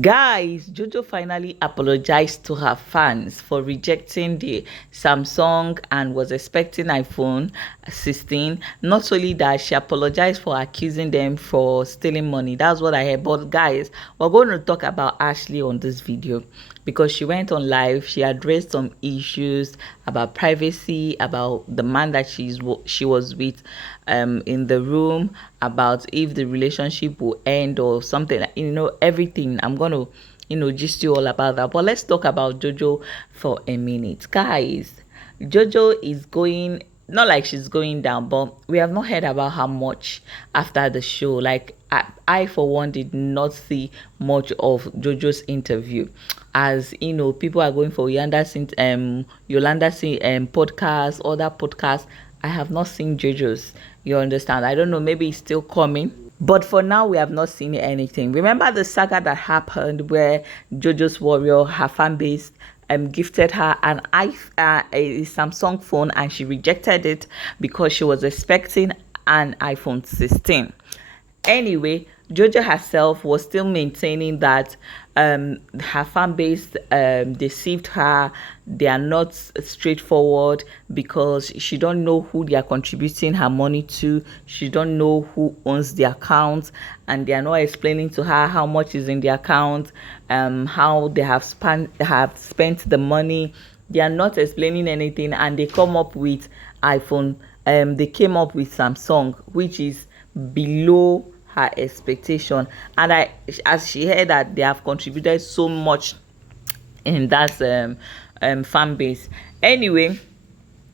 Guys, Jojo finally apologized to her fans for rejecting the Samsung and was expecting iPhone 16. Not only that, she apologized for accusing them for stealing money. That's what I heard. But guys, we're going to talk about Ashley on this video because she went on live. She addressed some issues about privacy, about the man that she was with in the room, about if the relationship will end or something, everything. I'm gonna just you all about that. But let's talk about Jojo for a minute. Guys, Jojo is going, not like she's going down, but we have not heard about her much after the show. Like I for one did not see much of Jojo's interview, as people are going for Yolanda's podcast, other podcasts. I have not seen Jojo's. You understand? I don't know. Maybe it's still coming. But for now, we have not seen anything. Remember the saga that happened where Jojo's Warrior, her fan base, gifted her a Samsung phone, and she rejected it because she was expecting an iPhone 16. Anyway, Jojo herself was still maintaining that her fan base deceived her. They are not straightforward because she don't know who they are contributing her money to. She don't know who owns the account, and they are not explaining to her how much is in the account, how they have spent the money. They are not explaining anything, and they come up with iPhone. They came up with Samsung, which is below her expectation. And as she heard that they have contributed so much in that fan base. Anyway,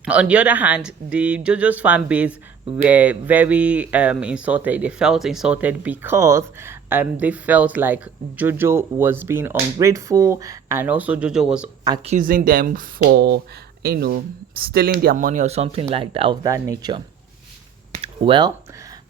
on the other hand, the Jojo's fan base were very insulted. They felt insulted because they felt like Jojo was being ungrateful, and also Jojo was accusing them for stealing their money or something like that, of that nature. Well,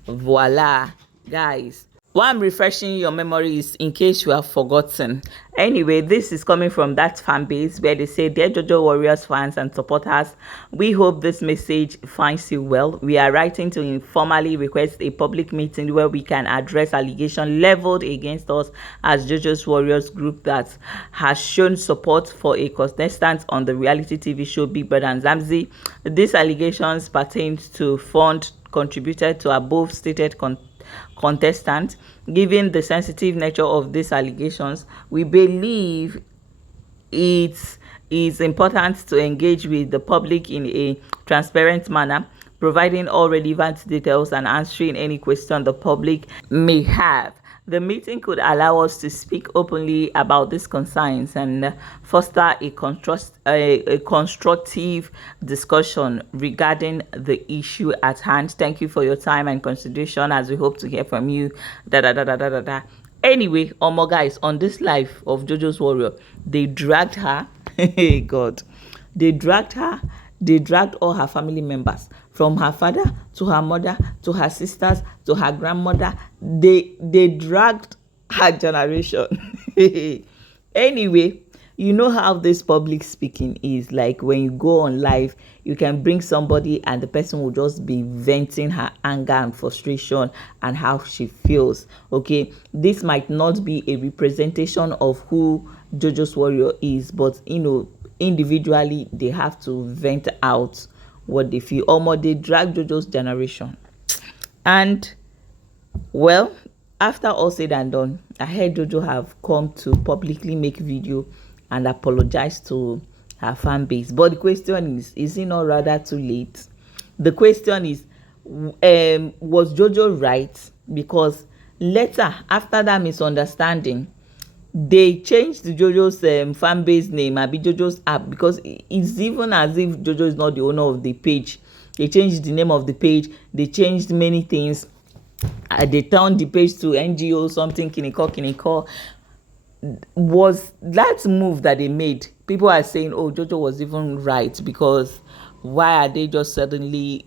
voila, guys. Why I'm refreshing your memories in case you have forgotten. Anyway, this is coming from that fan base where they say, "Dear Jojo Warriors fans and supporters, we hope this message finds you well. We are writing to informally request a public meeting where we can address allegations leveled against us as Jojo's Warriors group that has shown support for a contestant on the reality TV show Big Brother and Zamzi. These allegations pertain to fund contributed to above stated contestant. Given the sensitive nature of these allegations, we believe it is important to engage with the public in a transparent manner, providing all relevant details and answering any question the public may have. The meeting could allow us to speak openly about these concerns and foster a constructive discussion regarding the issue at hand. Thank you for your time and consideration, as we hope to hear from you. Anyway, guys, on this life of Jojo's Warrior, they dragged her. Hey God, they dragged her. They dragged all her family members, from her father to her mother to her sisters to her grandmother. They dragged her generation. Anyway, you know how this public speaking is. Like when you go on live, you can bring somebody and the person will just be venting her anger and frustration and how she feels. Okay, this might not be a representation of who Jojo's Warrior is, but individually they have to vent out what they feel. They drag Jojo's generation. And well, after all said and done, I heard Jojo have come to publicly make video and apologize to her fan base. But the question is it not rather too late? The question is, was Jojo right? Because later, after that misunderstanding, they changed Jojo's fan base name, abi Jojo's app, because it's even as if Jojo is not the owner of the page. They changed the name of the page. They changed many things. They turned the page to NGO something kiniko. Was that move that they made? People are saying, oh, Jojo was even right, because why are they just suddenly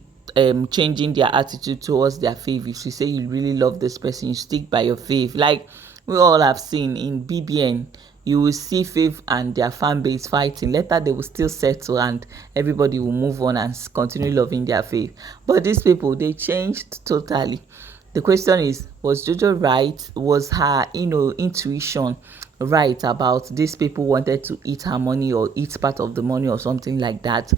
changing their attitude towards their fave? If you say you really love this person, you stick by your fave. Like we all have seen in BBN, you will see Faith and their fan base fighting. Later, they will still settle and everybody will move on and continue loving their faith. But these people, they changed totally. The question is, was Jojo right? Was her, intuition right about these people wanted to eat her money or eat part of the money or something like that?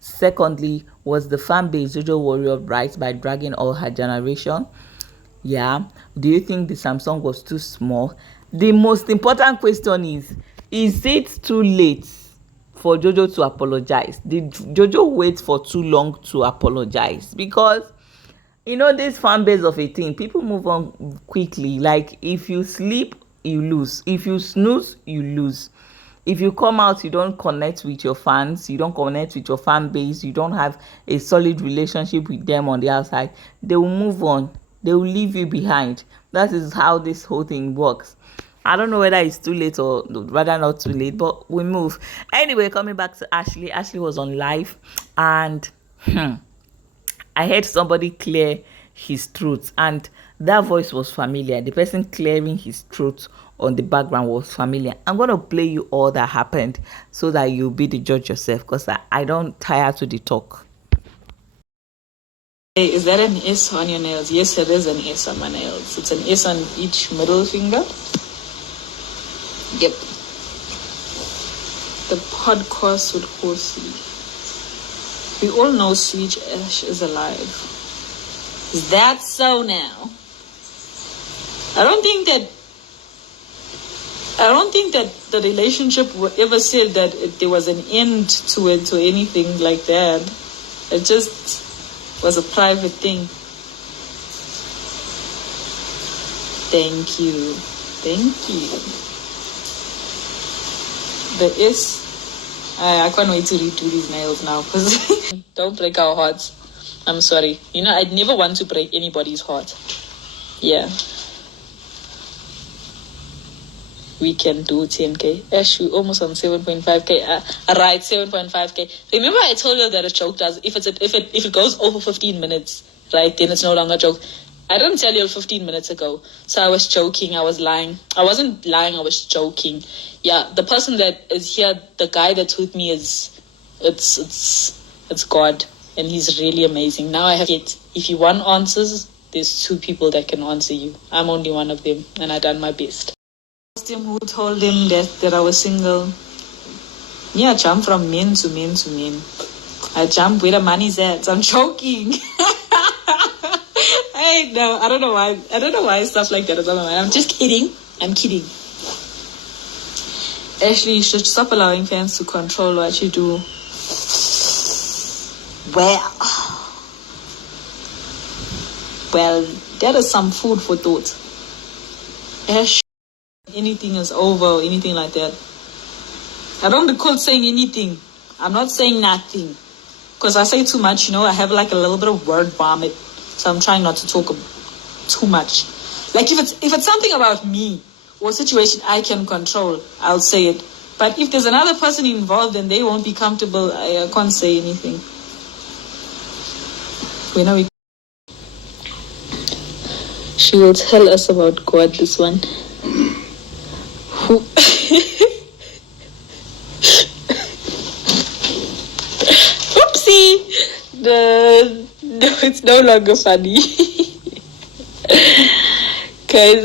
Secondly, was the fan base Jojo Warrior right by dragging all her generation? Yeah. Do you think the Samsung was too small? The most important question is it too late for Jojo to apologize? Did Jojo wait for too long to apologize? Because this fan base of a thing, people move on quickly. Like, if you sleep, you lose. If you snooze, you lose. If you come out, you don't connect with your fans, you don't connect with your fan base, you don't have a solid relationship with them on the outside, they will move on. They will leave you behind. That is how this whole thing works. I don't know whether it's too late or rather not too late, but we move. Anyway, coming back to Ashley. Ashley was on live, and I heard somebody clear his throat, and that voice was familiar. The person clearing his throat on the background was familiar. I'm going to play you all that happened so that you'll be the judge yourself, because I don't tire to the talk. Hey, is that an S on your nails? Yes, it is an S on my nails. It's an S on each middle finger. Yep. The podcast with Horsey. We all know Sweet Ash is alive. Is that so now? I don't think that the relationship ever said that there was an end to it or anything like that. It just was a private thing. Thank you. The S. I can't wait to redo these nails now, because don't break our hearts. I'm sorry. I'd never want to break anybody's heart. Yeah. We can do 10K. Ash, we almost on 7.5K. Right, 7.5K. Remember I told you that a joke does, if it goes over 15 minutes, right, then it's no longer a joke. I didn't tell you 15 minutes ago. So I was joking. I was lying. I wasn't lying. I was joking. Yeah, the person that is here, the guy that's with me it's God. And he's really amazing. Now I have it. If you want answers, there's 2 people that can answer you. I'm only one of them, and I done my best. I asked him who told him that I was single. Yeah, I jump from men to men to men. I jump where the money's at. I'm joking. No, I don't know why stuff like that is on my mind. I'm just kidding. I'm kidding. Ashley, you should stop allowing fans to control what you do. Well, that is some food for thought. Ash, anything is over or anything like that. I don't recall saying anything. I'm not saying nothing. Because I say too much, I have like a little bit of word vomit. So I'm trying not to talk too much. Like if it's something about me or a situation I can control, I'll say it. But if there's another person involved and they won't be comfortable, I can't say anything. She will tell us about God, this one. Who? Oopsie! No, it's no longer funny. Guys,